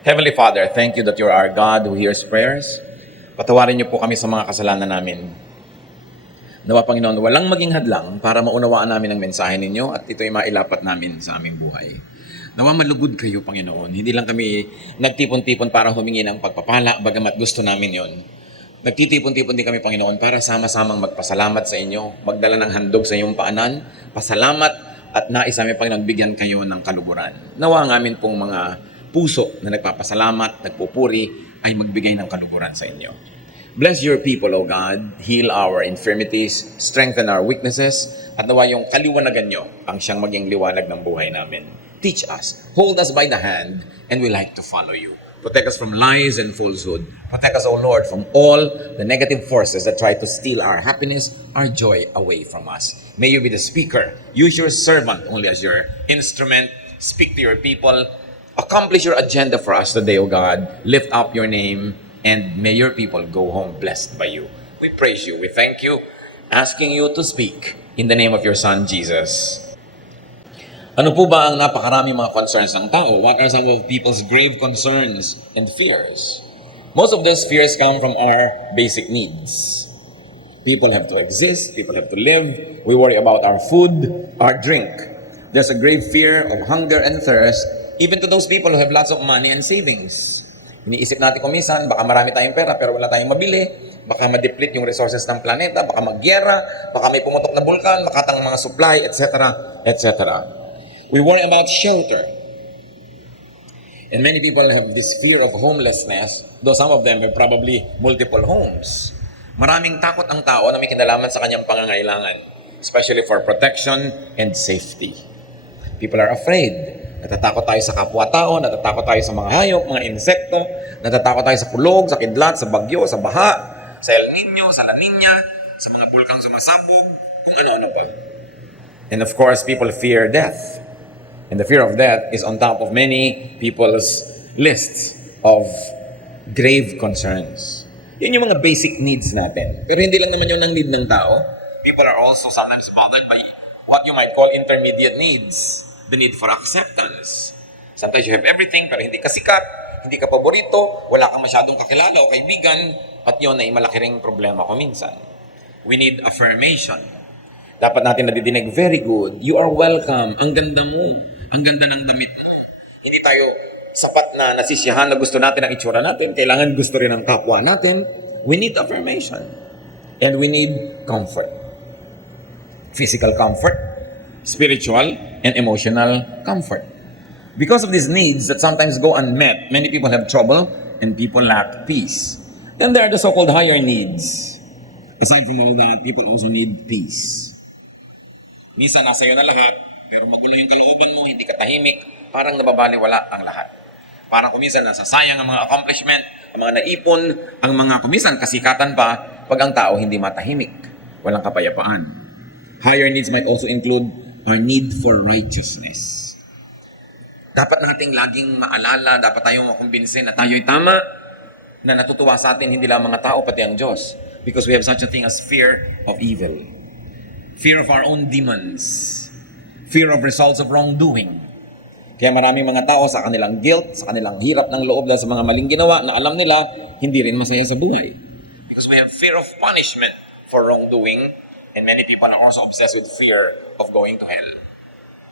Heavenly Father, thank you that you are our God who hears prayers. Patawarin niyo po kami sa mga kasalanan namin. Nawa, Panginoon, walang maging hadlang para maunawaan namin ang mensahe ninyo at ito'y mailapat namin sa aming buhay. Nawa, malugod kayo, Panginoon. Hindi lang kami nagtipon-tipon para humingi ng pagpapala, bagamat gusto namin yon. Nagtitipon-tipon din kami, Panginoon, para sama-samang magpasalamat sa inyo, magdala ng handog sa iyong paanan, pasalamat at nais namin, Panginoon, bigyan kayo ng kaluguran. Nawa ang amin pong mga puso na nagpapasalamat, nagpupuri, ay magbigay ng kaluguran sa inyo. Bless your people, O God. Heal our infirmities, strengthen our weaknesses, at nawa yung kaliwanagan nyo ang siyang maging liwanag ng buhay namin. Teach us, hold us by the hand, and we like to follow you. Protect us from lies and falsehood. Protect us, O Lord, from all the negative forces that try to steal our happiness, our joy away from us. May you be the speaker. Use your servant only as your instrument. Speak to your people. Accomplish your agenda for us today, O God. Lift up your name, and may your people go home blessed by you. We praise you. We thank you, asking you to speak in the name of your Son, Jesus. Ano po ba ang napakarami mga concerns ng tao? What are some of people's grave concerns and fears? Most of these fears come from our basic needs. People have to exist. People have to live. We worry about our food, our drink. There's a grave fear of hunger and thirst, even to those people who have lots of money and savings. Iniisip natin kung minsan, baka marami tayong pera pero wala tayong mabili, baka ma-deplete yung resources ng planeta, baka magyera, baka may pumutok na bulkan, makatang mga supply, etc., etc. We worry about shelter. And many people have this fear of homelessness, though some of them have probably multiple homes. Maraming takot ang tao na may kinalaman sa kanyang pangangailangan, especially for protection and safety. People are afraid. Natatakot tayo sa kapwa-tao, natatakot tayo sa mga hayop, mga insekto, natatakot tayo sa kulog, sa kidlat, sa bagyo, sa baha, sa El Nino, sa La Nina, sa mga bulkang sumasabog, kung ano-ano pa. And of course, people fear death. And the fear of death is on top of many people's lists of grave concerns. Yun yung mga basic needs natin. Pero hindi lang naman yun ang need ng tao. People are also sometimes bothered by what you might call intermediate needs. The need for acceptance. Sometimes you have everything pero hindi ka sikat, hindi ka paborito, wala kang masyadong kakilala o kaibigan, at yun ay malaki ring problema ko minsan. We need affirmation. Dapat natin nadidinig, very good, you are welcome, ang ganda mo, ang ganda ng damit mo. Hindi tayo sapat na nasisiyahan na gusto natin ang itsura natin, kailangan gusto rin ng kapwa natin. We need affirmation. And we need comfort. Physical comfort, spiritual and emotional comfort. Because of these needs that sometimes go unmet, many people have trouble and people lack peace. Then there are the so-called higher needs. Aside from all that, people also need peace. Minsan nasa iyo na lahat, pero magulo yung kalooban mo, hindi ka tahimik, parang nababaliwala ang lahat. Parang kuminsan nasasayang ang mga accomplishment, ang mga naipon, ang mga kuminsan kasikatan pa, pag ang tao hindi matahimik, walang kapayapaan. Higher needs might also include our need for righteousness. Dapat nating laging maalala, dapat tayong makumbinsin na tayo'y tama, na natutuwa sa atin hindi lang mga tao, pati ang Diyos. Because we have such a thing as fear of evil. Fear of our own demons. Fear of results of wrongdoing. Kaya maraming mga tao sa kanilang guilt, sa kanilang hirap ng loob dahil sa mga maling ginawa na alam nila, hindi rin masaya sa buhay. Because we have fear of punishment for wrongdoing, and many people are also obsessed with fear of going to hell.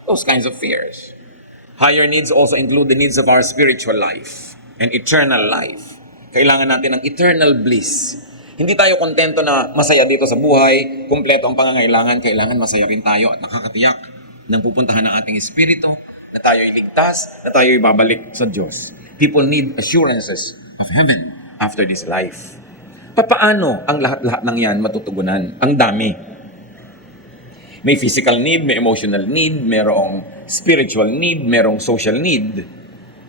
Those kinds of fears. Higher needs also include the needs of our spiritual life and eternal life. Kailangan natin ng eternal bliss. Hindi tayo kontento na masaya dito sa buhay, kumpleto ang pangangailangan, kailangan masaya rin tayo at nakakatiyak ng pupuntahan ng ating espiritu, na tayo'y ligtas, na tayo'y babalik sa Diyos. People need assurances of heaven after this life. Paano ang lahat-lahat ng yan matutugunan? Ang dami. May physical need, may emotional need, merong spiritual need, merong social need.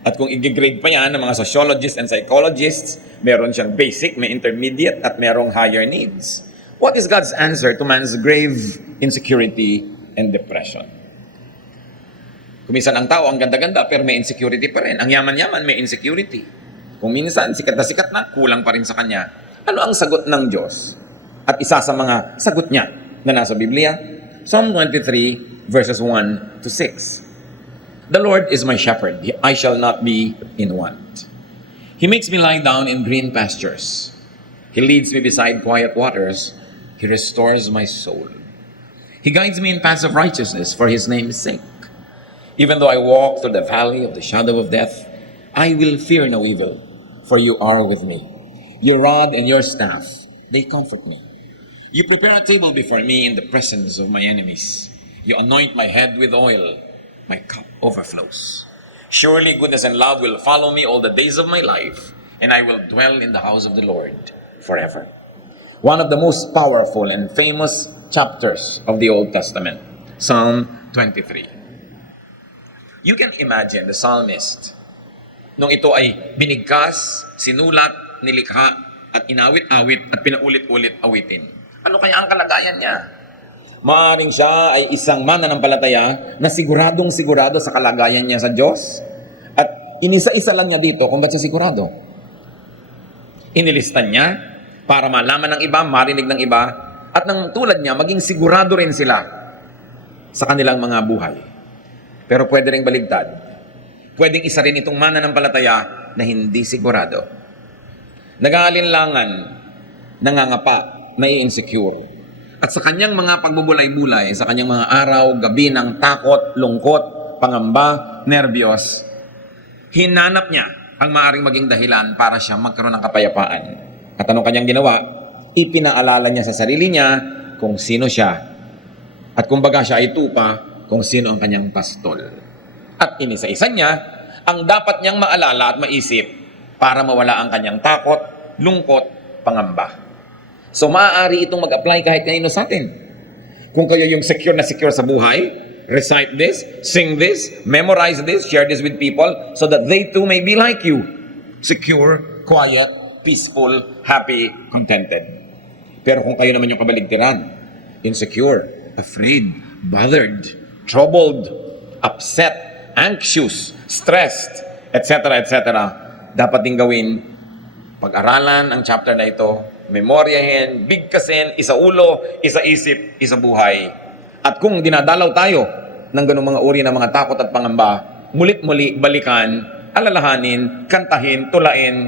At kung i-grade pa yan ng mga sociologists and psychologists, meron siyang basic, may intermediate, at merong higher needs. What is God's answer to man's grave insecurity and depression? Kuminsan ang tao, ang ganda-ganda, pero may insecurity pa rin. Ang yaman-yaman, may insecurity. Kung minsan, sikat na, kulang pa rin sa kanya. Ano ang sagot ng Diyos? At isa sa mga sagot niya na nasa Biblia, Psalm 23, verses 1 to 6. The Lord is my shepherd. I shall not be in want. He makes me lie down in green pastures. He leads me beside quiet waters. He restores my soul. He guides me in paths of righteousness for his name's sake. Even though I walk through the valley of the shadow of death, I will fear no evil, for you are with me. Your rod and your staff, they comfort me. You prepare a table before me in the presence of my enemies. You anoint my head with oil. My cup overflows. Surely goodness and love will follow me all the days of my life, and I will dwell in the house of the Lord forever. One of the most powerful and famous chapters of the Old Testament, Psalm 23. You can imagine the psalmist, nung ito ay binigkas, sinulat, nilikha, at inawit-awit at pinaulit-ulit awitin. Ano kaya ang kalagayan niya? Maaring siya ay isang mananampalataya na siguradong-sigurado sa kalagayan niya sa Diyos, at inisa-isa lang niya dito kung ba't siya sigurado. Inilistan niya para malaman ng iba, marinig ng iba, at nang tulad niya, maging sigurado rin sila sa kanilang mga buhay. Pero pwede rin baligtad. Pwedeng isa rin itong mananampalataya na hindi sigurado. Nag-aalinlangan, nangangapa, nai-insecure. At sa kanyang mga pagbubulay-bulay, sa kanyang mga araw, gabi ng takot, lungkot, pangamba, nervyos, hinanap niya ang maaaring maging dahilan para siya magkaroon ng kapayapaan. At anong kanyang ginawa? Ipinaalala niya sa sarili niya kung sino siya. At kumbaga siya ay tupa kung sino ang kanyang pastol. At inisa-isa niya ang dapat niyang maalala at maisip para mawala ang kanyang takot, lungkot, pangamba. So maaari itong mag-apply kahit kanino sa atin. Kung kayo yung secure na secure sa buhay, recite this, sing this, memorize this, share this with people so that they too may be like you. Secure, quiet, peaceful, happy, contented. Pero kung kayo naman yung kabaligtiran, insecure, afraid, bothered, troubled, upset, anxious, stressed, etc., etc., dapat din gawin, pag-aralan ang chapter na ito, memoryahin, bigkasin, isaulo, isaisip, isabuhay. At kung dinadalaw tayo ng ganung mga uri ng mga takot at pangamba, mulit-muli balikan, alalahanin, kantahin, tulain,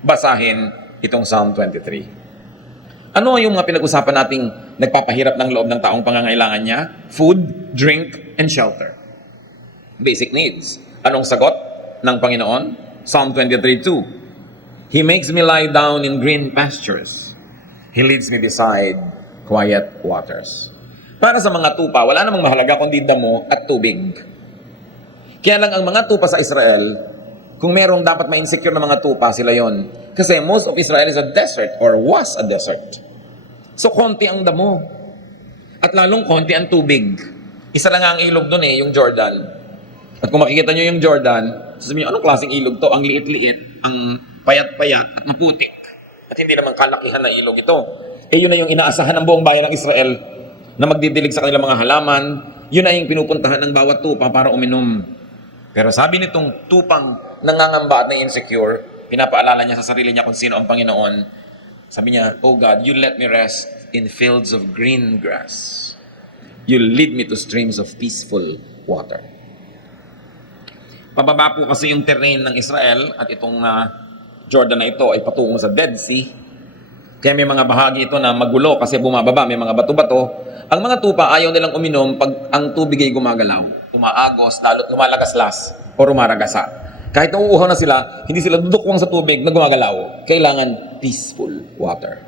basahin itong Psalm 23. Ano yung mga pinag-usapan nating nagpapahirap ng loob ng taong pangangailangan niya? Food, drink, and shelter. Basic needs. Anong sagot ng Panginoon? Psalm 23:2. He makes me lie down in green pastures. He leads me beside quiet waters. Para sa mga tupa, wala namang mahalaga kundi damo at tubig. Kaya lang ang mga tupa sa Israel, kung merong dapat ma-insecure na mga tupa, sila yon. Kasi most of Israel is a desert or was a desert. So konti ang damo. At lalong konti ang tubig. Isa lang ang ilog doon yung Jordan. At kung makikita nyo yung Jordan, sasabihin nyo, anong klaseng ilog to? Ang liit-liit, ang payat-payat at maputik. At hindi naman kalakihan na ilog ito. Yun na yung inaasahan ng buong bayan ng Israel na magdidilig sa kanilang mga halaman. Yun na yung pinupuntahan ng bawat tupa para uminom. Pero sabi nitong tupang nangangamba at na-insecure, pinapaalala niya sa sarili niya kung sino ang Panginoon. Sabi niya, "Oh God, you let me rest in fields of green grass. You lead me to streams of peaceful water." Pababa po kasi yung terrain ng Israel at itong Jordan na ito ay patungo sa Dead Sea. Kaya may mga bahagi ito na magulo kasi bumababa, may mga bato-bato. Ang mga tupa ayaw nilang uminom pag ang tubig ay gumagalaw, tumaagos, lalo't lumalagaslas o rumaragasa. Kahit nauuhaw na sila, hindi sila dudukwang sa tubig na gumagalaw. Kailangan peaceful water.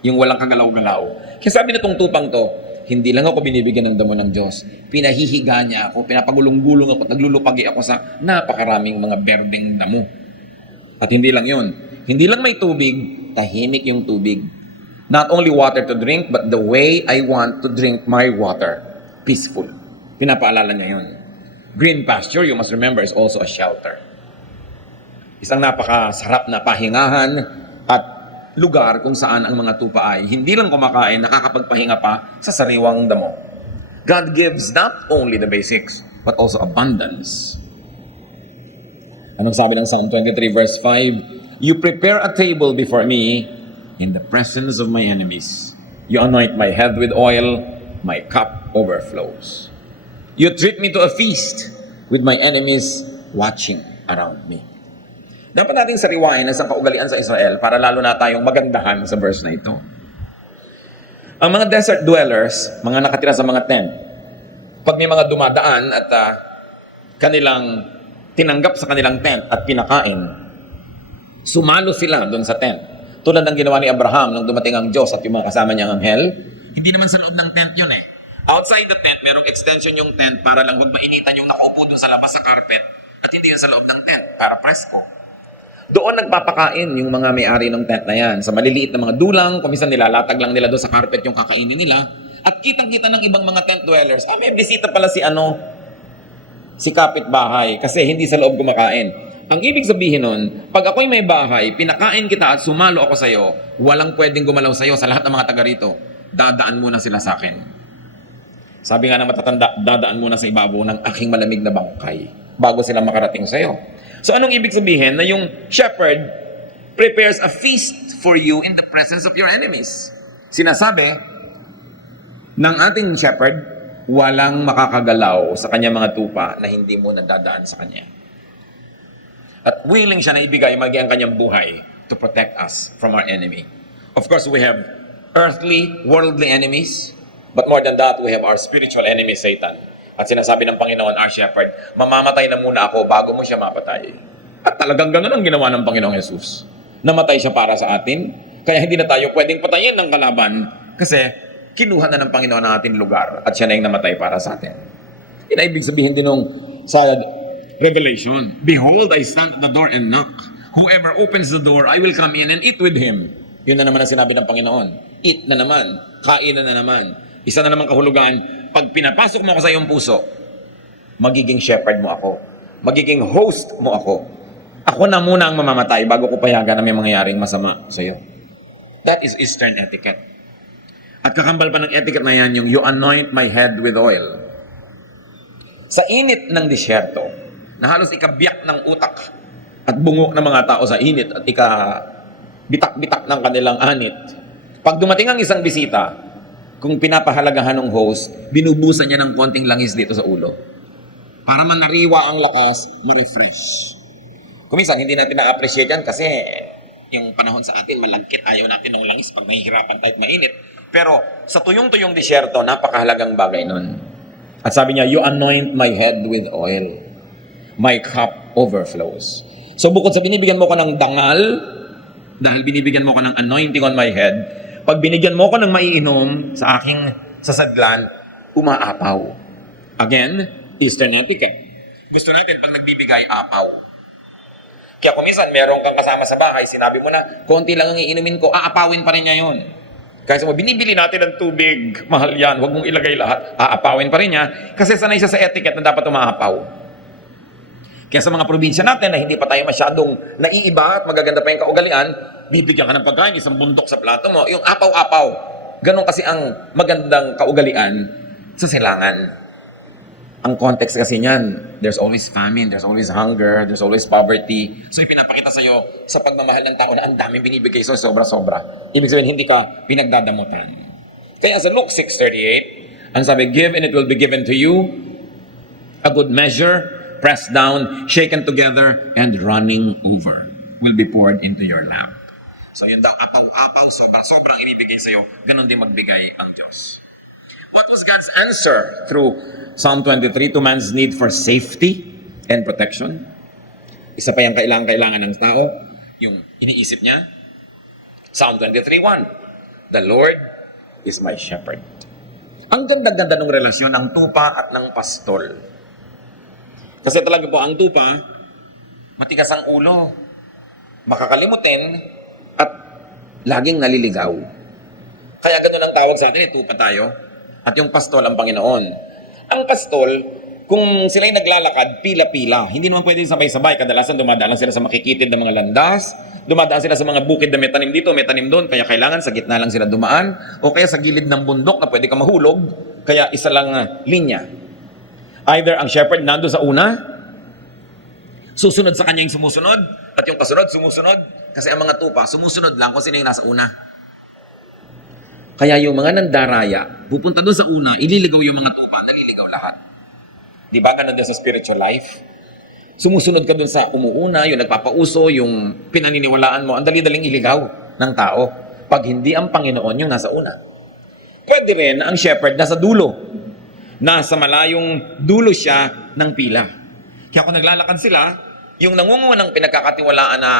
Yung walang kagalaw-galaw. Kaya sabi na itong tupang to, hindi lang ako binibigyan ng damo ng Diyos. Pinahihiga niya ako, pinapagulong-gulong ako, naglulupagi ako sa napakaraming mga berdeng damo. At hindi lang yun. Hindi lang may tubig, tahimik yung tubig. Not only water to drink, but the way I want to drink my water. Peaceful. Pinapaalala niya yun. Green pasture, you must remember, is also a shelter. Isang napakasarap na pahingahan at lugar kung saan ang mga tupa ay hindi lang kumakain, nakakapagpahinga pa sa sariwang damo. God gives not only the basics, but also abundance. Anong sabi ng Psalm 23 verse 5? You prepare a table before me in the presence of my enemies. You anoint my head with oil, my cup overflows. You treat me to a feast with my enemies watching around me. Dapat nating sariwain ang isang kaugalian sa Israel para lalo na tayong magandahan sa verse na ito. Ang mga desert dwellers, mga nakatira sa mga tent, pag may mga dumadaan at kanilang tinanggap sa kanilang tent at pinakain, sumalo sila doon sa tent. Tulad ng ginawa ni Abraham nung dumating ang Diyos at yung mga kasama niyang anghel, hindi naman sa loob ng tent yun eh. Outside the tent, merong extension yung tent para lang huwag mainitan yung nakaupo doon sa labas sa carpet at hindi yun sa loob ng tent para presko. Doon nagpapakain yung mga may-ari ng tent na yan. Sa maliliit na mga dulang, kumisan nilalatag lang nila doon sa carpet yung kakainin nila. At kitang-kita ng ibang mga tent dwellers, may bisita pala si kapitbahay kasi hindi sa loob kumakain. Ang ibig sabihin nun, pag ako'y may bahay, pinakain kita at sumalo ako sa'yo, walang pwedeng gumalaw sa'yo sa lahat ng mga taga rito. Dadaan muna sila sa akin. Sabi nga ng matatanda, dadaan muna sa ibabaw ng aking malamig na bangkay bago sila makarating sa'yo. So anong ibig sabihin? Na yung shepherd prepares a feast for you in the presence of your enemies. Sinasabi ng ating shepherd, walang makakagalaw sa kanya mga tupa na hindi mo nadadaan sa kanya. At willing siya na ibigay maging ang kanyang buhay to protect us from our enemy. Of course, we have earthly, worldly enemies, but more than that, we have our spiritual enemy, Satan. At sinasabi ng Panginoon, our shepherd, mamamatay na muna ako bago mo siya mapatay. At talagang ganun ang ginawa ng Panginoong Jesus. Namatay siya para sa atin, kaya hindi na tayo pwedeng patayin ng kalaban kasi kinuha na ng Panginoon ang ating lugar at siya na yung namatay para sa atin. Yan ay ibig sabihin din nung sa Revelation, behold, I stand at the door and knock. Whoever opens the door, I will come in and eat with him. Yun na naman ang sinabi ng Panginoon. Eat na naman, kain na naman. Isa na naman kahulugan, pag pinapasok mo ako sa iyong puso, magiging shepherd mo ako. Magiging host mo ako. Ako na muna ang mamamatay bago ko payagan na may mangyayaring masama sa iyo. That is Eastern etiquette. At kakambal pa ng etiquette na yan, yung you anoint my head with oil. Sa init ng disyerto, na halos ikabiyak ng utak at bungo ng mga tao sa init at bitak-bitak ng kanilang anit. Pag dumating ang isang bisita, kung pinapahalagahan ng host, binubusan niya ng konting langis dito sa ulo. Para manariwa ang lakas, ma-refresh. Kuminsan, hindi natin na-appreciate yan kasi yung panahon sa atin, malagkit, ayaw natin ng langis pag nahihirapan tayo at mainit. Pero sa tuyong-tuyong disyerto, napakahalagang bagay nun. At sabi niya, you anoint my head with oil. My cup overflows. So bukod sa binibigyan mo ko ng dangal, dahil binibigyan mo ko ng anointing on my head, pag binigyan mo ko ng maiinom sa aking sasadlan, umaapaw. Again, Eastern etiquette. Gusto natin pag nagbibigay, apaw. Kaya kung minsan meron kang kasama sa bahay, sinabi mo na, konti lang ang iinumin ko, aapawin pa rin niya yun. Kaya mo, binibili natin ng tubig, mahal yan, huwag mong ilagay lahat, aapawin pa rin niya, kasi sanay siya sa etiquette na dapat umaapaw. Kaya sa mga probinsya natin na hindi pa tayo masyadong naiiba at magaganda pa yung kaugalian, bibigyan ka ng pagkain, isang bundok sa plato mo, yung apaw-apaw. Ganon kasi ang magandang kaugalian sa silangan. Ang context kasi niyan, there's always famine, there's always hunger, there's always poverty. So ipinapakita sa'yo sa pagmamahal ng tao na ang daming binibigay sa'yo, sobra-sobra. Ibig sabihin, hindi ka pinagdadamutan. Kaya sa Luke 6:38, ang sabi, give and it will be given to you, a good measure, pressed down, shaken together, and running over will be poured into your lap. So yun daw, apaw-apaw, sobrang ibibigay sa'yo, ganun din magbigay ang Diyos. What was God's answer through Psalm 23 to man's need for safety and protection? Isa pa yung kailangan ng tao, yung iniisip niya. Psalm 23:1, the Lord is my shepherd. Ang ganda-ganda ng relasyon ng tupa at ng pastol. Kasi talaga po, ang tupa, matigas ang ulo, makakalimutin, at laging naliligaw. Kaya ganun ang tawag sa atin, tupa tayo. At yung pastol ang Panginoon. Ang pastol, kung sila'y naglalakad, pila-pila. Hindi naman pwedeng sabay-sabay. Kadalasan dumadaan sila sa makikitid na mga landas, dumadaan sila sa mga bukid na may tanim dito, may tanim doon, kaya kailangan sa gitna lang sila dumaan, o kaya sa gilid ng bundok na pwede ka mahulog, kaya isa lang linya. Either ang shepherd nando sa una, susunod sa kanya yung sumusunod, at yung kasunod, sumusunod. Kasi ang mga tupa, sumusunod lang kung sino yung nasa una. Kaya yung mga nandaraya, pupunta doon sa una, ililigaw yung mga tupa, naliligaw lahat. Di ba ganun din sa spiritual life? Sumusunod ka dun sa umuuna, yung nagpapauso, yung pinaniniwalaan mo, ang dali-daling iligaw ng tao. Pag hindi ang Panginoon yung nasa una. Pwede rin ang shepherd nasa dulo. Nasa malayong dulo siya ng pila. Kaya kung naglalakad sila, yung nangungunang pinagkakatiwalaan na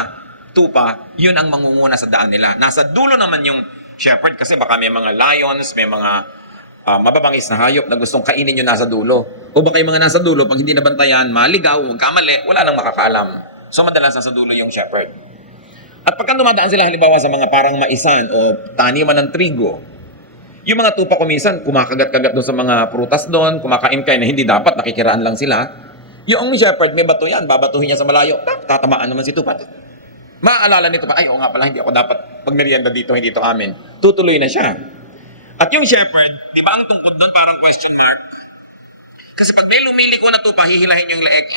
tupa, yun ang mangunguna sa daan nila. Nasa dulo naman yung shepherd kasi baka may mga lions, may mga mababangis na hayop na gustong kainin yung nasa dulo. O baka yung mga nasa dulo, pag hindi nabantayan, maligaw, magkamali, wala nang makakaalam. So madalas nasa dulo yung shepherd. At pagka dumadaan sila halimbawa sa mga parang maisan o taniman ng trigo, yung mga tupa ko minsan, kumakagat-kagat doon sa mga prutas doon, kumakain kayo na hindi dapat, nakikiraan lang sila. Yung shepherd, may bato yan, babatuhin niya sa malayo, tatamaan naman si tupa. Maaalala nito pa, ay, oo nga pala, hindi ako dapat, pag merienda dito, hindi ito amin. Tutuloy na siya. At yung shepherd, di ba ang tungkod doon parang question mark? Kasi pag may lumiliko na tupa, hihilahin yung leeg,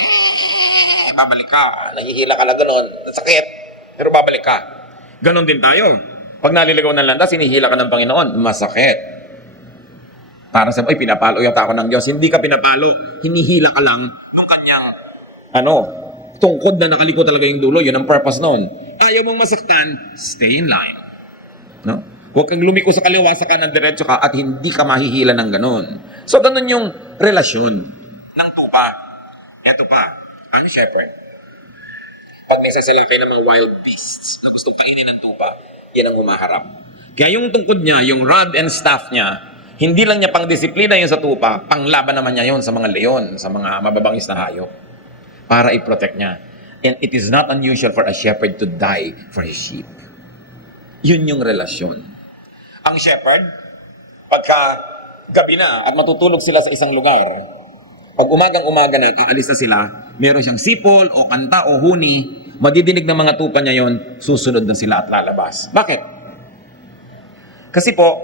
babalik ka, nahihila ka lang gano'n, sakit, pero babalik ka. Ganon din tayo. Pag naliligaw ng landas, hinihila ka ng Panginoon, masakit. Para sa, ay, pinapalo yata ako ng Diyos. Hindi ka pinapalo, hinihila ka lang ng kanyang, tungkod na nakaliko talaga yung dulo. Yun ang purpose noon. Ayaw mong masaktan, stay in line. No? Huwag kang lumiko sa kaliwa, sa kanan, diretso ka, at hindi ka mahihila ng ganon. So, ganon yung relasyon ng tupa. Eto pa, ang shepherd. Pag may sasalakay ng mga wild beasts na gustong kainin ng tupa, yan ang humaharap. Kaya yung tungkod niya, yung rod and staff niya, hindi lang niya pang disiplina yun sa tupa, panglaban naman niya yun sa mga leon, sa mga mababangis na hayop, para i-protect niya. And it is not unusual for a shepherd to die for his sheep. Yun yung relasyon. Ang shepherd, pagka gabi na at matutulog sila sa isang lugar, pag umagang-umaga na, aalis na sila, meron siyang sipol o kanta o huni, madidinig ng mga tupa niya yon, susunod na sila at lalabas. Bakit? Kasi po,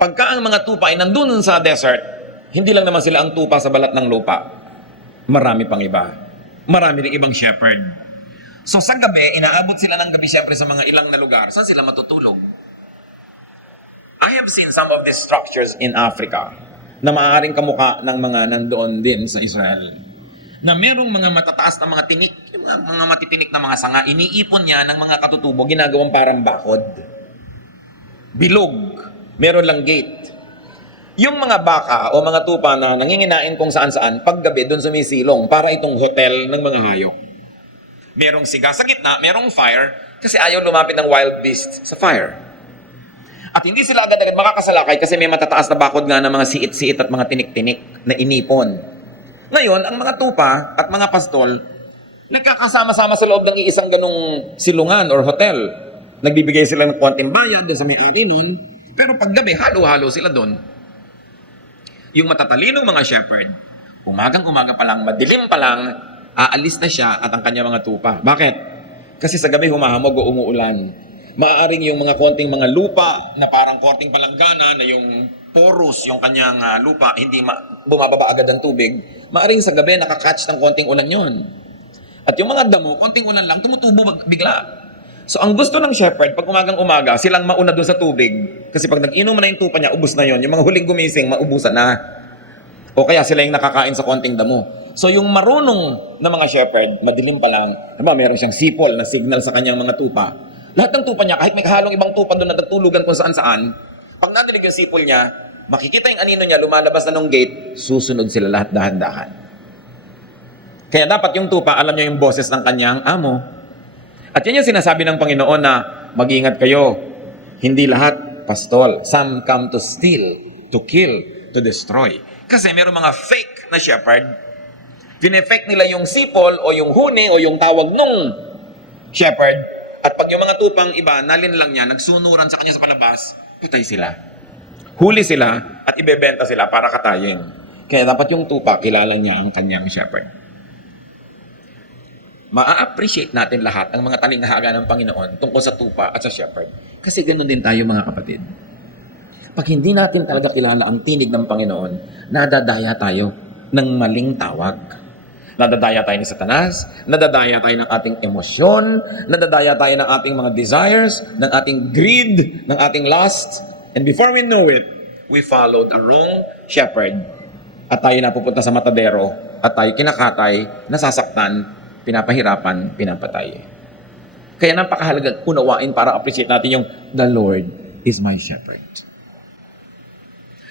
pagka ang mga tupa ay nandun sa desert, hindi lang naman sila ang tupa sa balat ng lupa. Marami pang iba. Marami rin ibang shepherd. So sa gabi, inaabot sila ng gabi siyempre sa mga ilang na lugar. Saan sila matutulog? I have seen some of these structures in Africa na maaaring kamukha ng mga nandoon din sa Israel. Na merong mga matataas na mga tinik, yung mga matitinik na mga sanga, iniipon niya ng mga katutubo, ginagawang parang bakod. Bilog, meron lang gate. Yung mga baka o mga tupa na nanginginain kung saan-saan, paggabi doon sa may silong, para itong hotel ng mga hayop. Merong siga sa gitna, merong fire, kasi ayaw lumapit ng wild beast sa fire. At hindi sila agad-agad makakasalakay kasi may matataas na bakod nga ng mga siit-siit at mga tinik-tinik na inipon. Ngayon, ang mga tupa at mga pastol, nagkakasama-sama sa loob ng iisang ganong silungan or hotel. Nagbibigay sila ng konting bayad doon sa may-ari nun, pero paggabi, halo-halo sila doon. Yung matatalinong mga shepherd, umagang-umaga pa lang, madilim pa lang, aalis na siya at ang kanya mga tupa. Bakit? Kasi sa gabi humahamog o umuulan. Maaaring yung mga konting mga lupa na parang konting palanggana na yung porous, yung kanyang lupa, hindi bumababa agad ang tubig, maaaring sa gabi nakakatch ng konting ulan yon. At yung mga damo, konting ulan lang, tumutubo bigla. So ang gusto ng shepherd, pag umagang-umaga, silang mauna doon sa tubig. Kasi pag nag-inom na yung tupa niya, ubus na yon. Yung mga huling gumising, maubusan na. O kaya sila yung nakakain sa konting damo. So yung marunong na mga shepherd, madilim pa lang, diba, meron siyang sipol na signal sa kanyang mga tupa. Lahat ng tupa niya, kahit may kahalong ibang tupa doon na natulugan kung saan-saan, pag nadilig yung sipol niya, makikita yung anino niya, lumalabas na ng gate, susunod sila lahat dahan-dahan. Kaya dapat yung tupa, alam niya yung boses ng kanyang amo. At yun yung sinasabi ng Panginoon na, mag-ingat kayo, hindi lahat pastol. Some come to steal, to kill, to destroy. Kasi meron mga fake na shepherd, pinefake nila yung sipol o yung huni o yung tawag nung shepherd, at pag yung mga tupang iba, nalin lang niya, nagsunuran sa kanya sa palabas, putay sila. Huli sila at ibebenta sila para katayin. Kaya dapat yung tupa, kilala niya ang kanyang shepherd. Ma-appreciate natin lahat ang mga talinghaga ng Panginoon tungkol sa tupa at sa shepherd. Kasi ganoon din tayo mga kapatid. Pag hindi natin talaga kilala ang tinig ng Panginoon, nadadaya tayo ng maling tawag. Nadadaya tayo ni Satanas, nadadaya tayo ng ating emosyon, nadadaya tayo ng ating mga desires, ng ating greed, ng ating lust. And before we know it, we followed a wrong shepherd. At tayo napupunta sa matadero at tayo kinakatay, nasasaktan, pinapahirapan, pinapatay. Kaya napakahalaga unawain para appreciate natin yung the Lord is my shepherd.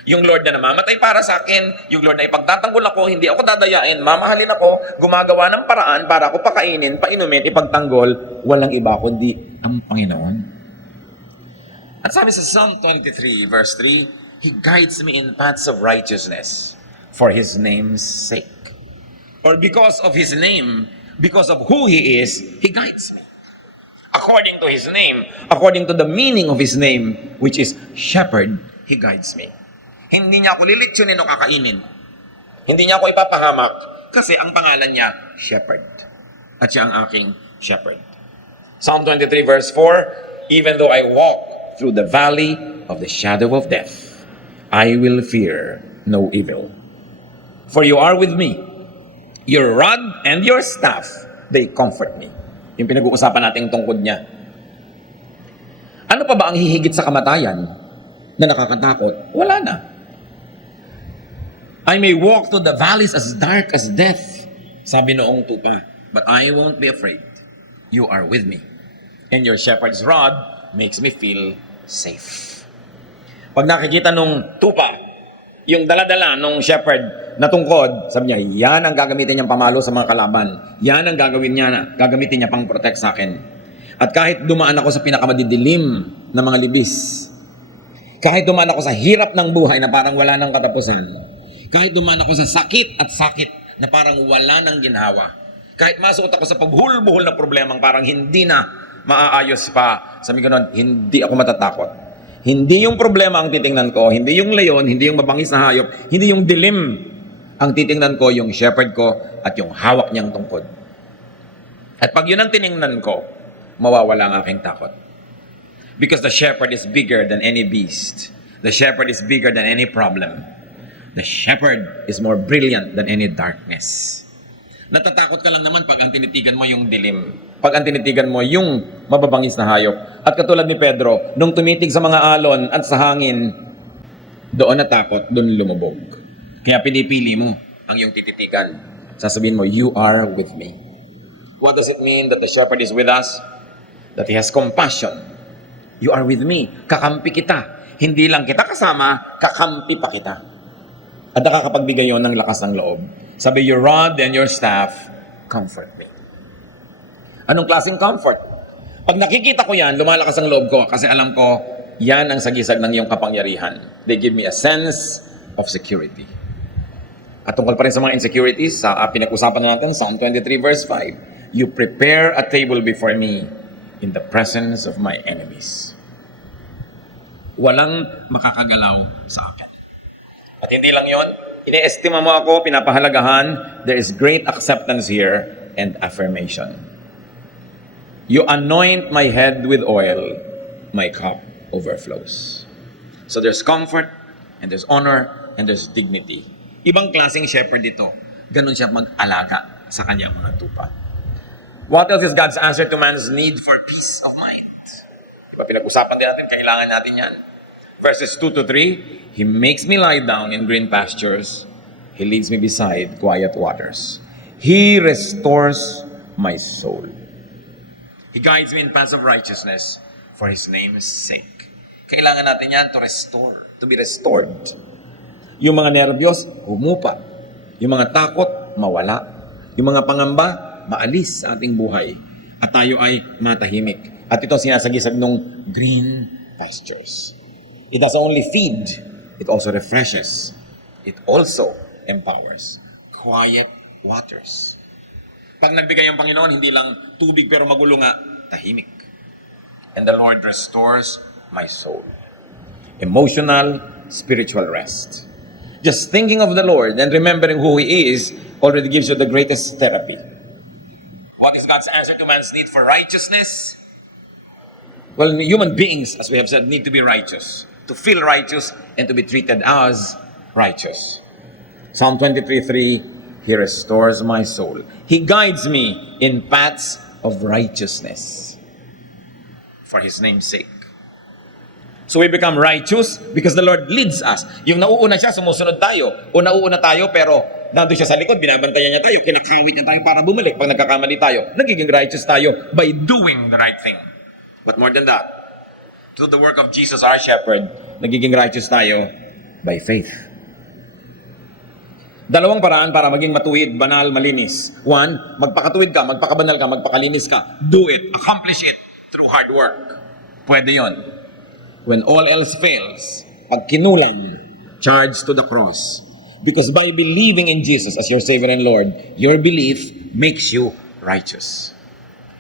Yung Lord na namamatay para sa akin, yung Lord na ipagtatanggol ako, hindi ako dadayain, mamahalin ako, gumagawa ng paraan para ako pakainin, painumin, ipagtanggol, walang iba kundi ang Panginoon. At sabi sa Psalm 23 verse 3, He guides me in paths of righteousness for His name's sake. Or because of His name, because of who He is, He guides me. According to His name, according to the meaning of His name, which is shepherd, He guides me. Hindi niya ako lilitsyonin o kakainin. Hindi niya ako ipapahamak kasi ang pangalan niya, shepherd. At siya ang aking shepherd. Psalm 23 verse 4, Even though I walk through the valley of the shadow of death, I will fear no evil. For you are with me. Your rod and your staff, they comfort me. Yung pinag-uusapan natin tungkod niya. Ano pa ba ang hihigit sa kamatayan na nakakatakot? Wala na. I may walk through the valleys as dark as death, sabi noong tupa, but I won't be afraid. You are with me. And your shepherd's rod makes me feel safe. Pag nakikita nung tupa, yung daladala nung shepherd na tungkod, sabi niya, yan ang gagamitin niyang pamalo sa mga kalaban. Yan ang gagamitin niya pang protect sa akin. At kahit dumaan ako sa pinakamadidilim na mga libis, kahit dumaan ako sa hirap ng buhay na parang wala nang katapusan, kahit dumaan ako sa sakit na parang wala nang ginhawa, kahit masuot ako sa pagbuhol-buhol na problemang parang hindi na maaayos pa, sabi ko nun, hindi ako matatakot. Hindi yung problema ang titingnan ko, hindi yung leyon, hindi yung mabangis na hayop, hindi yung dilim ang titingnan ko, yung shepherd ko at yung hawak niyang tungkod. At pag yun ang tiningnan ko, mawawala ang aking takot. Because the shepherd is bigger than any beast. The shepherd is bigger than any problem. The shepherd is more brilliant than any darkness. Natatakot ka lang naman pag ang tinitigan mo yung dilim. Pag ang tinitigan mo yung mababangis na hayop. At katulad ni Pedro, nung tumitig sa mga alon at sa hangin, doon natakot, doon lumubog. Kaya pinipili mo ang iyong tititigan. Sasabihin mo, you are with me. What does it mean that the shepherd is with us? That He has compassion. You are with me. Kakampi kita. Hindi lang kita kasama, kakampi pa kita. At nakakapagbigay yon ng lakas ng loob. Sabi, your rod and your staff comfort me. Anong klaseng comfort? Pag nakikita ko yan, lumalakas ang loob ko kasi alam ko, yan ang sagisag ng iyong kapangyarihan. They give me a sense of security. At tungkol pa rin sa mga insecurities, sa pinag-usapan na natin, Psalm 23 verse 5, You prepare a table before me in the presence of my enemies. Walang makakagalaw sa akin. At hindi lang yon, ine-estima mo ako, pinapahalagahan, there is great acceptance here and affirmation. You anoint my head with oil, my cup overflows. So there's comfort, and there's honor, and there's dignity. Ibang klaseng shepherd ito. Ganun siya mag-alaga sa kanyang mga tupa. What else is God's answer to man's need for peace of mind? Diba, pinag-usapan din natin, kailangan natin yan. Verses 2 to 3, He makes me lie down in green pastures. He leads me beside quiet waters. He restores my soul. He guides me in paths of righteousness for His name's sake. Kailangan natin yan to restore, to be restored. Yung mga nervyos, humupa. Yung mga takot, mawala. Yung mga pangamba, maalis sa ating buhay. At tayo ay matahimik. At ito sinasagisag ng green pastures. It doesn't only feed, it also refreshes. It also empowers. Quiet waters. Pag nagbigay ang Panginoon, hindi lang tubig pero magulo nga, tahimik. And the Lord restores my soul. Emotional, spiritual rest. Just thinking of the Lord and remembering who He is already gives you the greatest therapy. What is God's answer to man's need for righteousness? Well, human beings, as we have said, need to be righteous. To feel righteous and to be treated as righteous. Psalm 23:3, He restores my soul. He guides me in paths of righteousness for His name's sake. So we become righteous because the Lord leads us. Yung nauuna siya, sumusunod tayo. O nauuna tayo pero nandun siya sa likod, binabantayan niya tayo, kinakawit niya tayo para bumalik. Pag nagkakamali tayo, nagiging righteous tayo by doing the right thing. But more than that, through the work of Jesus our shepherd, nagiging righteous tayo by faith. Dalawang paraan para maging matuwid, banal, malinis. One, magpakatuwid ka, magpakabanal ka, magpakalinis ka. Do it, accomplish it through hard work. Pwede yon. When all else fails, pag kinulang, charge to the cross. Because by believing in Jesus as your Savior and Lord, your belief makes you righteous.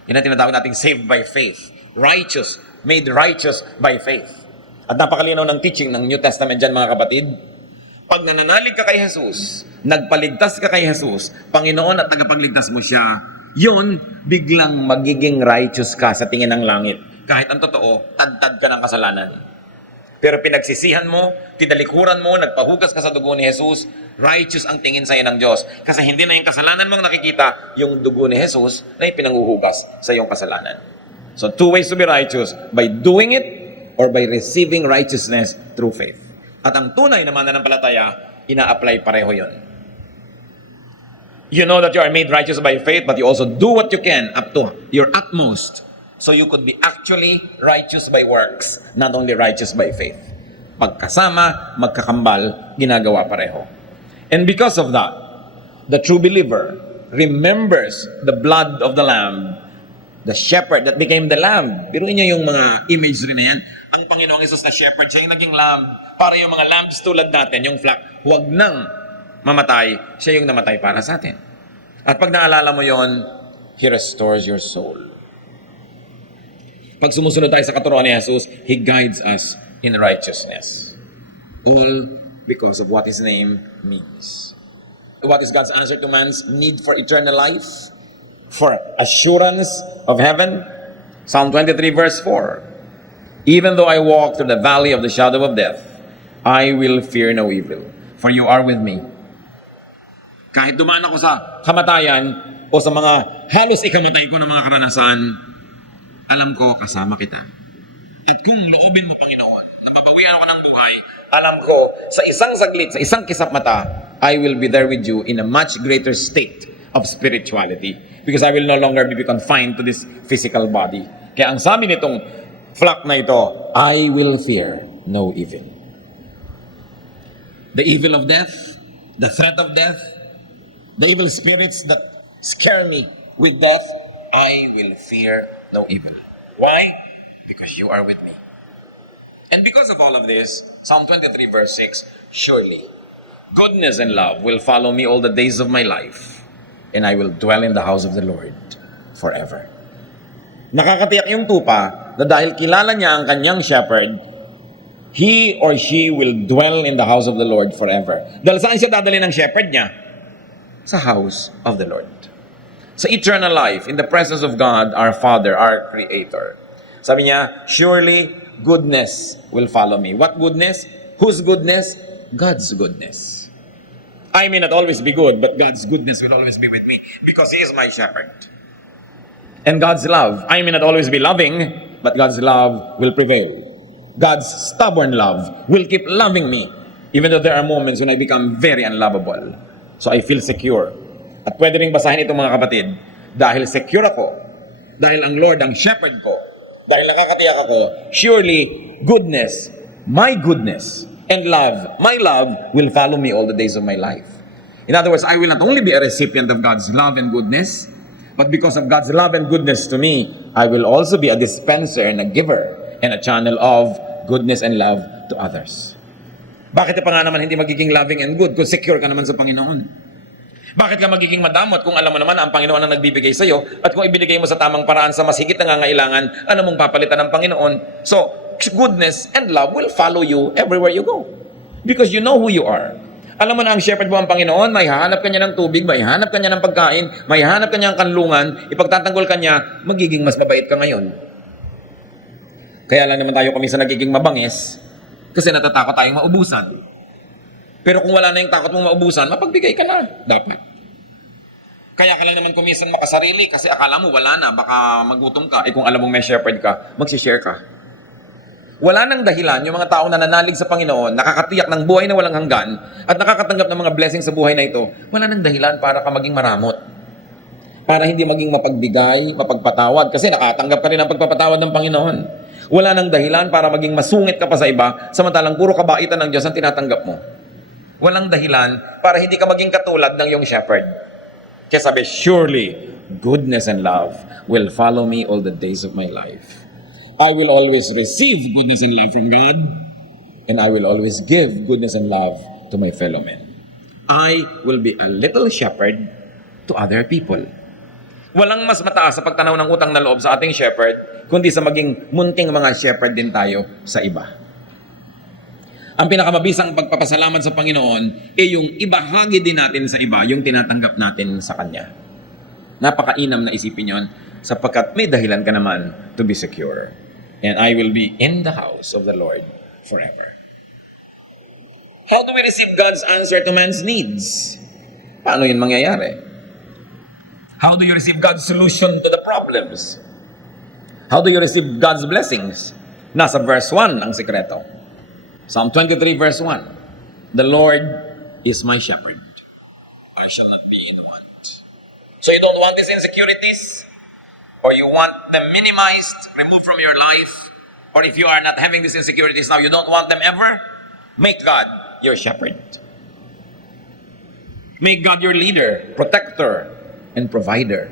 Yan ang tinatawag nating saved by faith. Righteous, made righteous by faith. At napakalinaw ng teaching ng New Testament dyan, mga kapatid. Pag nananalig ka kay Jesus, nagpaligtas ka kay Jesus, Panginoon at tagapagligtas mo siya, yun, biglang magiging righteous ka sa tingin ng langit. Kahit ang totoo, tad-tad ka ng kasalanan. Pero pinagsisihan mo, tinalikuran mo, nagpahugas ka sa dugo ni Jesus, righteous ang tingin sa'yo ng Diyos. Kasi hindi na yung kasalanan mong nakikita, yung dugo ni Jesus na ipinanghuhugas sa iyong kasalanan. So two ways to be righteous, by doing it or by receiving righteousness through faith. At ang tunay na mananampalataya, ina-apply pareho yon. You know that you are made righteous by faith, but you also do what you can up to your utmost. So you could be actually righteous by works, not only righteous by faith. Magkasama, magkakambal, ginagawa pareho. And because of that, the true believer remembers the blood of the Lamb, the shepherd that became the Lamb. Biruin niyo yung mga imagery na yan. Ang Panginoong Hesus na shepherd, siya yung naging lamb. Para yung mga lambs tulad natin, yung flock, huwag nang mamatay, siya yung namatay para sa atin. At pag naalala mo yon, He restores your soul. Pag sumusunod tayo sa katuruan ni Jesus, He guides us in righteousness. All because of what His name means. What is God's answer to man's need for eternal life? For assurance of heaven? Psalm 23 verse 4. Even though I walk through the valley of the shadow of death, I will fear no evil, for you are with me. Kahit dumaan ako sa kamatayan o sa mga halos ikamatay ko ng mga karanasan, alam ko, kasama kita. At kung loobin mo, Panginoon, na mabawian ako ng buhay, alam ko, sa isang saglit, sa isang kisap mata, I will be there with you in a much greater state of spirituality. Because I will no longer be confined to this physical body. Kaya ang sabi nitong flock na ito, I will fear no evil. The evil of death, the threat of death, the evil spirits that scare me with death, I will fear no evil. Why? Because you are with me. And because of all of this, Psalm 23 verse 6, surely goodness and love will follow me all the days of my life, and I will dwell in the house of the Lord forever. Nakakatiyak yung tupa na dahil kilala niya ang kanyang shepherd, he or she will dwell in the house of the Lord forever. Dahil saan siya dadali ng shepherd niya? Sa house of the Lord. Sa eternal life, in the presence of God, our Father, our Creator. Sabi niya, surely goodness will follow me. What goodness? Whose goodness? God's goodness. I may not always be good, but God's goodness will always be with me because He is my shepherd. And God's love, I may not always be loving, but God's love will prevail. God's stubborn love will keep loving me, even though there are moments when I become very unlovable. So I feel secure. At pwede rin basahin ito, mga kapatid, dahil secure ako, dahil ang Lord ang shepherd ko, dahil nakakatiyak ako, surely goodness, and love, my love, will follow me all the days of my life. In other words, I will not only be a recipient of God's love and goodness, but because of God's love and goodness to me, I will also be a dispenser and a giver and a channel of goodness and love to others. Bakit pa nga naman hindi magiging loving and good kung secure ka naman sa Panginoon? Bakit ka magiging madamot kung alam mo naman ang Panginoon ang nagbibigay sa iyo at kung ibinigay mo sa tamang paraan sa mas higit na nangangailangan, ano mong papalitan ng Panginoon? So, goodness and love will follow you everywhere you go. Because you know who you are. Alam mo na ang shepherd mo ang Panginoon, may hahanap ka niya ng tubig, may hahanap ka niya ng pagkain, may hahanap ka niya ng kanlungan, ipagtatanggol ka niya, magiging mas mabait ka ngayon. Kaya lang naman tayo kumisa nagiging mabangis kasi natatakot tayong maubusan. Pero kung wala na yung takot mong maubusan, mapagbigay ka na. Dapat. Kaya ka lang naman kumisan makasarili kasi akala mo wala na, baka magutom ka. Eh kung alam mong may shepherd ka, magsishare ka. Wala nang dahilan yung mga taong nananalig sa Panginoon, nakakatiyak ng buhay na walang hanggan, at nakakatanggap ng mga blessings sa buhay na ito, wala nang dahilan para ka maging maramot. Para hindi maging mapagbigay, mapagpatawad, kasi nakatanggap ka rin ng pagpapatawad ng Panginoon. Wala nang dahilan para maging masungit ka pa sa iba, samantalang puro kabaitan ng Diyos ang tinatanggap mo. Walang dahilan para hindi ka maging katulad ng iyong shepherd. Kaya sabi, surely, goodness and love will follow me all the days of my life. I will always receive goodness and love from God, and I will always give goodness and love to my fellow men. I will be a little shepherd to other people. Walang mas mataas sa pagtanaw ng utang na loob sa ating shepherd, kundi sa maging munting mga shepherd din tayo sa iba. Ang pinakamabisang pagpapasalamat sa Panginoon ay yung ibahagi din natin sa iba, yung tinatanggap natin sa Kanya. Napakainam na isipin yon, sapagkat may dahilan ka naman to be secure. And I will be in the house of the Lord forever. How do we receive God's answer to man's needs? Paano yun mangyayari? How do you receive God's solution to the problems? How do you receive God's blessings? Nasa verse 1 ang sikreto. Psalm 23 verse 1. The Lord is my shepherd. I shall not be in want. So you don't want these insecurities? Or you want them minimized, removed from your life? Or if you are not having these insecurities now, you don't want them ever? Make God your shepherd. Make God your leader, protector, and provider.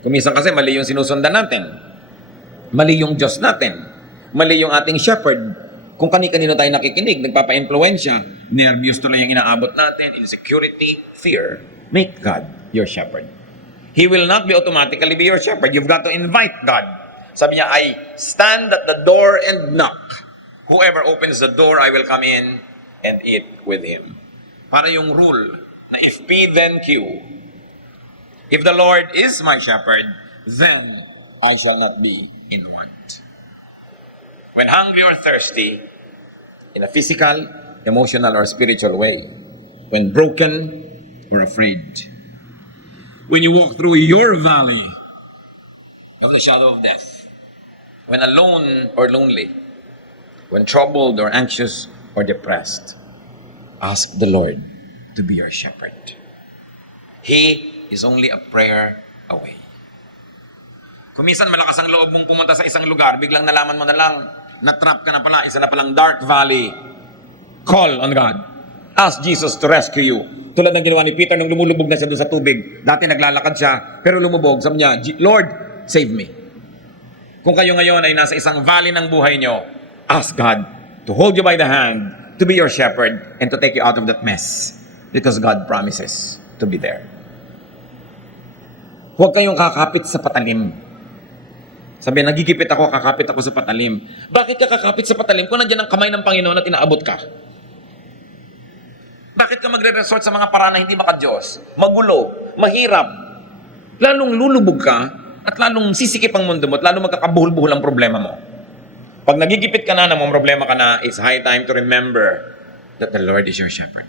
Kuminsan kasi mali yung sinusundan natin. Mali yung Diyos natin. Mali yung ating shepherd. Kung kani-kanino tayo nakikinig, nagpapa-influensya, nervyos tuloy yung inaabot natin, insecurity, fear. Make God your shepherd. He will not be automatically be your shepherd. You've got to invite God. Sabi niya, I stand at the door and knock. Whoever opens the door, I will come in and eat with him. Para yung rule na if P, then Q. If the Lord is my shepherd, then I shall not be in want. When hungry or thirsty, in a physical, emotional, or spiritual way, when broken or afraid, when you walk through your valley of the shadow of death, when alone or lonely, when troubled or anxious or depressed, ask the Lord to be your shepherd. He is only a prayer away. Kung minsan malakas ang loob mong pumunta sa isang lugar, biglang nalaman mo na lang, na-trap ka na pala, isa na palang dark valley. Call on God. Ask Jesus to rescue you. Tulad ng ginawa ni Peter nung lumulubog na siya doon sa tubig. Dati naglalakad siya, pero lumubog. Sabi niya, Lord, save me. Kung kayo ngayon ay nasa isang valley ng buhay nyo, ask God to hold you by the hand, to be your shepherd, and to take you out of that mess. Because God promises to be there. Huwag kayong kakapit sa patalim. Sabi, nagigipit ako, kakapit ako sa patalim. Bakit ka kakapit sa patalim kung nandiyan ang kamay ng Panginoon at inaabot ka? Bakit ka magre-resort sa mga paraan na hindi maka-Diyos? Magulo, mahirap. Lalong lulubog ka at lalong sisikip ang mundo mo at lalong magkakabuhol-buhol ang problema mo. Pag nagigipit ka na, may problema ka na, it's high time to remember that the Lord is your shepherd.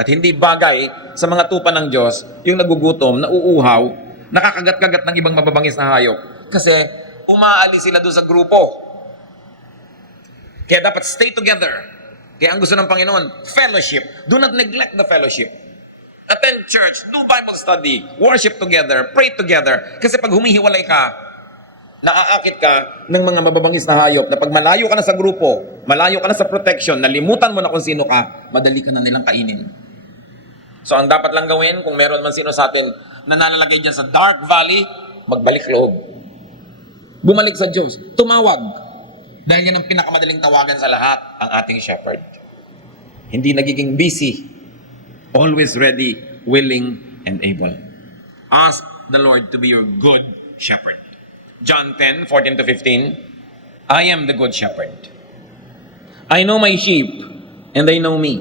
At hindi bagay sa mga tupa ng Diyos yung nagugutom, nauuhaw, nakakagat-kagat ng ibang mababangis na hayop. Kasi umaalis sila doon sa grupo. Kaya dapat stay together. Kaya ang gusto ng Panginoon, fellowship. Do not neglect the fellowship. Attend church, do Bible study, worship together, pray together. Kasi pag humihiwalay ka, naaakit ka ng mga mababangis na hayop na pag malayo ka na sa grupo, malayo ka na sa protection, nalimutan mo na kung sino ka, madali ka na nilang kainin. So ang dapat lang gawin, kung meron man sino sa atin na nalalagay dyan sa dark valley, magbalik loob. Bumalik sa Diyos. Tumawag. Dahil yan ang pinakamadaling tawagan sa lahat, ang ating shepherd. Hindi nagiging busy. Always ready, willing, and able. Ask the Lord to be your good shepherd. John 10:14-15, I am the good shepherd. I know my sheep, and they know me.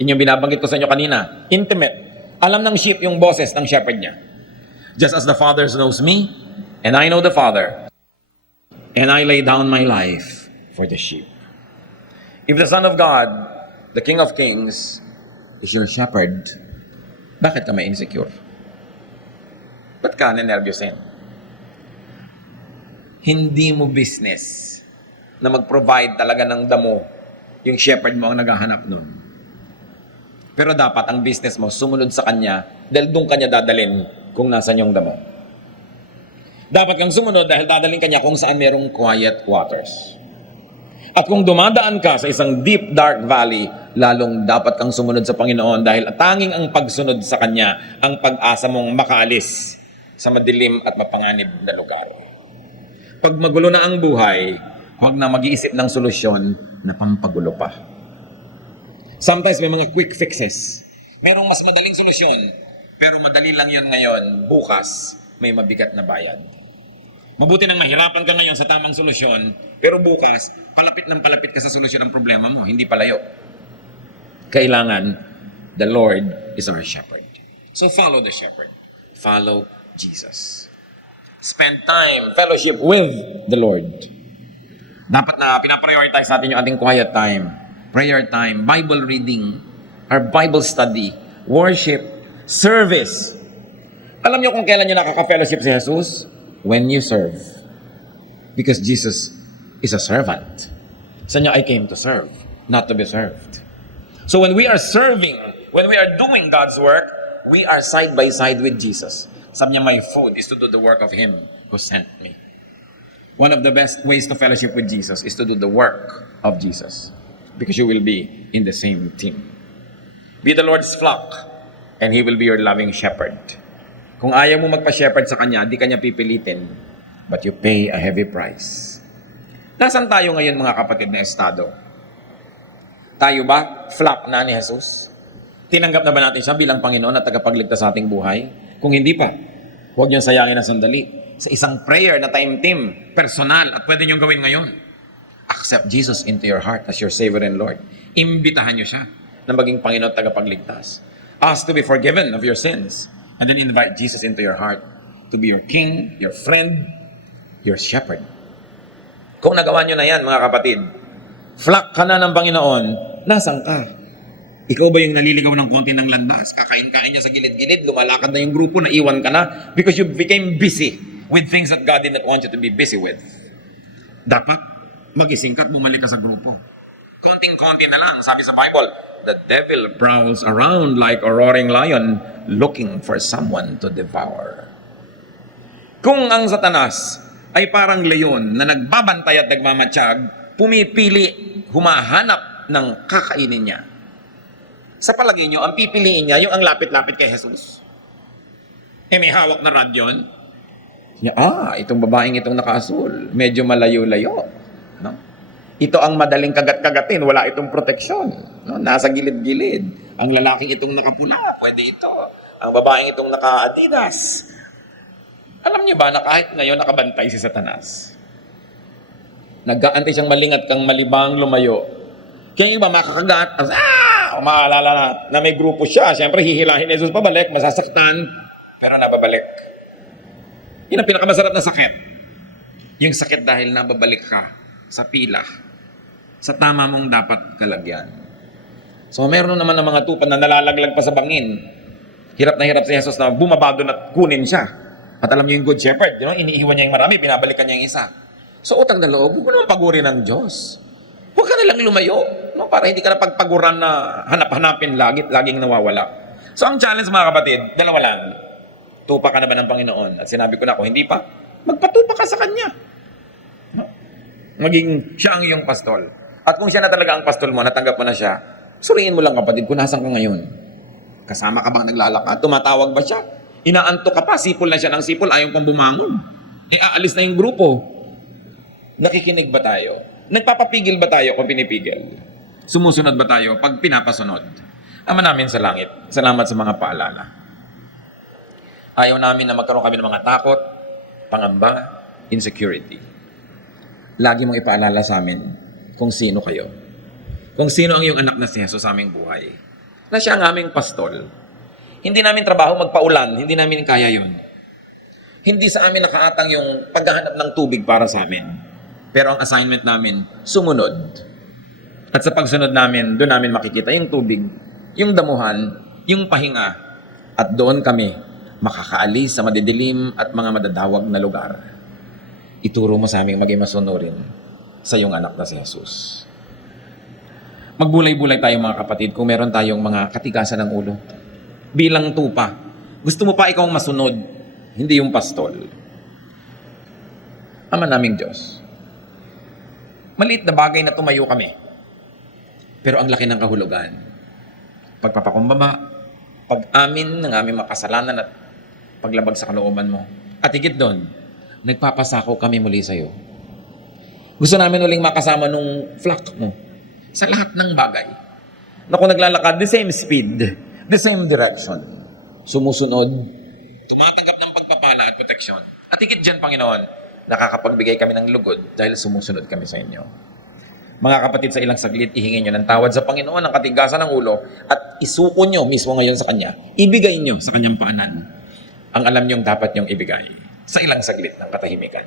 Yun yung binabanggit ko sa inyo kanina. Intimate. Alam ng sheep yung boses ng shepherd niya. Just as the Father knows me, and I know the Father, and I lay down my life for the sheep. If the Son of God, the King of Kings, is your shepherd, bakit ka may insecure? Ba't ka na-nervousin? Hindi mo business na mag-provide talaga ng damo, yung shepherd mo ang naghahanap nun. Pero dapat ang business mo sumunod sa kanya dahil doon kanya dadalhin kung nasan yung damo. Dapat kang sumunod dahil dadalhin kanya kung saan merong quiet waters. At kung dumadaan ka sa isang deep, dark valley, lalong dapat kang sumunod sa Panginoon dahil tanging ang pagsunod sa Kanya ang pag-asa mong makaalis sa madilim at mapanganib na lugar. Pag magulo na ang buhay, huwag na mag-iisip ng solusyon na pampagulo pa. Sometimes may mga quick fixes. Merong mas madaling solusyon, pero madali lang yan ngayon. Bukas, may mabigat na bayad. Mabuti nang mahirapan ka ngayon sa tamang solusyon, pero bukas, palapit ka sa solusyon ng problema mo, hindi palayo. Kailangan, the Lord is our shepherd. So follow the shepherd. Follow Jesus. Spend time, fellowship with the Lord. Dapat na pinaprioritize natin yung ating quiet time, prayer time, Bible reading, our Bible study, worship, service. Alam niyo kung kailan niyo nakaka-fellowship si Jesus? When you serve. Because Jesus is a servant. Sa niya, I came to serve, not to be served. So when we are serving, when we are doing God's work, we are side by side with Jesus. Sabi niya, my food is to do the work of Him who sent me. One of the best ways to fellowship with Jesus is to do the work of Jesus. Because you will be in the same team. Be the Lord's flock, and He will be your loving shepherd. Kung ayaw mo magpa-shepherd sa Kanya, di Kanya pipilitin, but you pay a heavy price. Nasaan tayo ngayon mga kapatid na estado? Tayo ba flock na ni Jesus? Tinanggap na ba natin siya bilang Panginoon at tagapagligtas sa ating buhay? Kung hindi pa, huwag niyong sayangin ang sandali. Sa isang prayer na time team, personal, at pwede niyong gawin ngayon. Accept Jesus into your heart as your Savior and Lord. Imbitahan niyo siya na maging Panginoon at tagapagligtas. Ask to be forgiven of your sins. And then invite Jesus into your heart to be your King, your friend, your shepherd. Kung nagawa nyo na yan, mga kapatid, flock ka na ng Panginoon, nasan ka? Ikaw ba yung naliligaw ng konti ng landas? Kakain-kain niya sa gilid-gilid, lumalakad na yung grupo, naiwan ka na because you became busy with things that God did not want you to be busy with. Dapat, magising ka at bumalik ka sa grupo. Konting-konti na lang, sabi sa Bible, the devil prowls around like a roaring lion looking for someone to devour. Kung ang Satanas ay parang leon na nagbabantay at nagmamatsyag, pumipili, humahanap ng kakainin niya. Sa palagay niyo, ang pipiliin niya yung ang lapit-lapit kay Jesus. May hawak na rod yun. Itong babaeng itong naka-asul, medyo malayo-layo. No? Ito ang madaling kagat-kagatin, wala itong proteksyon. No? Nasa gilid-gilid. Ang lalaking itong nakapula, pwede ito. Ang babaeng itong naka-Adidas. Alam niyo ba na kahit ngayon nakabantay si Satanas? Nag-aantay siyang malingat kang malibang lumayo. Kaya yung iba makakagat, maalala na may grupo siya. Siyempre hihilahin ni Jesus pabalik, masasaktan, pero nababalik. Yun ang pinakamasarap na sakit. Yung sakit dahil nababalik ka sa pila, sa tama mong dapat kalagyan. So meron naman ng mga tupad na nalalaglag pa sa bangin. Hirap na hirap si Jesus na bumaba doon at kunin siya. At alam niyo yung good shepherd, iniiwan niya yung marami, binabalikan niya yung isa. So utang na loob, huwag mo naman pagurin ng Diyos. Huwag ka nalang lumayo, no? Para hindi ka na pagpaguran na hanap-hanapin laging nawawala. So ang challenge mga kapatid, dalawa lang. Tupa ka na ba ng Panginoon? At sinabi ko na, kung hindi pa, magpatupa ka sa Kanya. No? Maging siya ang iyong pastol. At kung siya na talaga ang pastol mo, natanggap mo na siya, suriin mo lang kapatid, kung nasan ka ngayon. Kasama ka bang naglalakad? Tumatawag ba siya? Inaanto ka pa, sipol na siya ng sipol, ayaw kang bumangon. Aalis na yung grupo. Nakikinig ba tayo? Nagpapapigil ba tayo kung pinipigil? Sumusunod ba tayo pag pinapasunod? Ama namin sa langit, salamat sa mga paalala. Ayaw namin na magkaroon kami ng mga takot, pangamba, insecurity. Lagi mong ipaalala sa amin kung sino kayo. Kung sino ang iyong anak na si Jesus sa aming buhay. Na siya ang aming pastol. Hindi namin trabaho magpaulan, hindi namin kaya yun. Hindi sa amin nakaatang yung paghahanap ng tubig para sa amin. Pero ang assignment namin, sumunod. At sa pagsunod namin, doon namin makikita yung tubig, yung damuhan, yung pahinga. At doon kami makakaalis sa madidilim at mga madadawag na lugar. Ituro mo sa aming maging masunurin. sa iyong anak na si Jesus. Magbulay-bulay tayo mga kapatid kung meron tayong mga katigasan ng ulo. Bilang tupa, gusto mo pa ikaw masunod, hindi yung pastol. Ama naming Diyos, maliit na bagay na tumayo kami, pero ang laki ng kahulugan. Pagpapakumbaba, pag-amin ng aming makasalanan at paglabag sa kalooban mo. At higit doon, nagpapasako kami muli sa iyo. Gusto namin uling makasama nung flock mo sa lahat ng bagay. Na kung naglalakad, the same speed, the same direction. Sumusunod, tumatanggap ng pagpapala at proteksyon. At higit dyan, Panginoon, nakakapagbigay kami ng lugod dahil sumusunod kami sa inyo. Mga kapatid, sa ilang saglit, ihingin nyo ng tawad sa Panginoon ang katigasan ng ulo at isuko nyo mismo ngayon sa Kanya. Ibigay nyo sa Kanyang paanan ang alam nyong dapat nyong ibigay sa ilang saglit ng katahimikan.